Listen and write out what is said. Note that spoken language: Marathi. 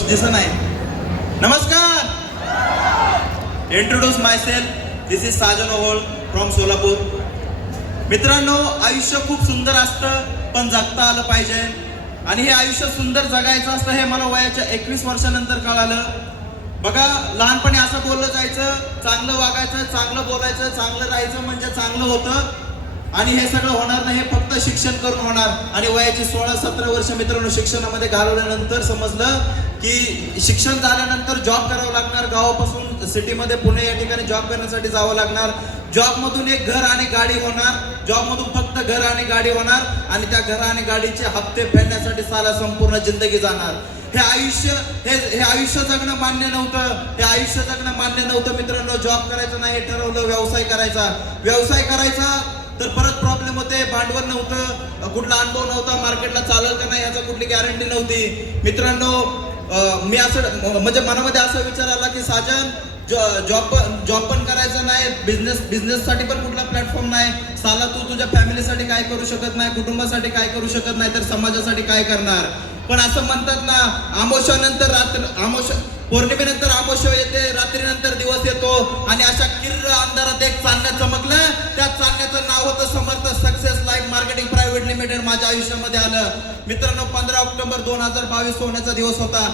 लक्ष दिसत नाही. नमस्कार. Introduce myself, this is Sajan Ohol from Solapur. मित्रांनो, आयुष्य खूप सुंदर असतं, पण जगता आलं पाहिजे. आणि हे आयुष्य सुंदर जगायचं असतं हे मला वयाच्या 21 वर्षानंतर कळालं. बघा, लहानपणी असं बोललं जायचं, चांगलं वागायचं, चांगलं बोलायचं, चांगलं राहायचं म्हणजे चांगलं होतं. आणि हे सगळं होणार नाही, हे फक्त शिक्षण करून होणार. आणि वयाची 16-17 वर्ष मित्रांनो शिक्षणामध्ये घालवल्यानंतर समजलं की शिक्षण झाल्यानंतर जॉब करावं लागणार. गावापासून सिटीमध्ये पुणे या ठिकाणी जॉब करण्यासाठी जावं लागणार. जॉबमधून एक घर आणि गाडी होणार. जॉबमधून फक्त घर आणि गाडी होणार. आणि त्या घर आणि गाडीचे हप्ते फेडण्यासाठी साला संपूर्ण जिंदगी जाणार. हे आयुष्य जगणं मान्य नव्हतं. हे आयुष्य जगणं मान्य नव्हतं मित्रांनो. जॉब करायचा नाही ठरवलं, व्यवसाय करायचा. तर परत प्रॉब्लेम होते. भांडवल नव्हतं, कुठला अनुभव नव्हता, मार्केटला चालेल का नाही याचा कुठली गॅरंटी नव्हती. मित्रांनो, मी असं म्हणजे मनामध्ये असा विचार आला की साजन जॉब पण करायचा नाही, बिझनेससाठी पण कुठला प्लॅटफॉर्म नाही. साला तू तुझ्या फॅमिलीसाठी काय करू शकत नाही, कुटुंबासाठी काय करू शकत नाही, तर समाजासाठी काय करणार. पण असं म्हणतात ना, पौर्णिमेनंतर अमावस्या येते, रात्रीनंतर दिवस येतो. आणि अशा किर्र अंधारात एक चांदण्या चमकलं. त्या चांदण्याचं नाव होतं Samarth success life marketing private limited. माझ्या आयुष्यामध्ये आलं. मित्रांनो, 15 ऑक्टोबर 2022 सोन्याचा दिवस होता.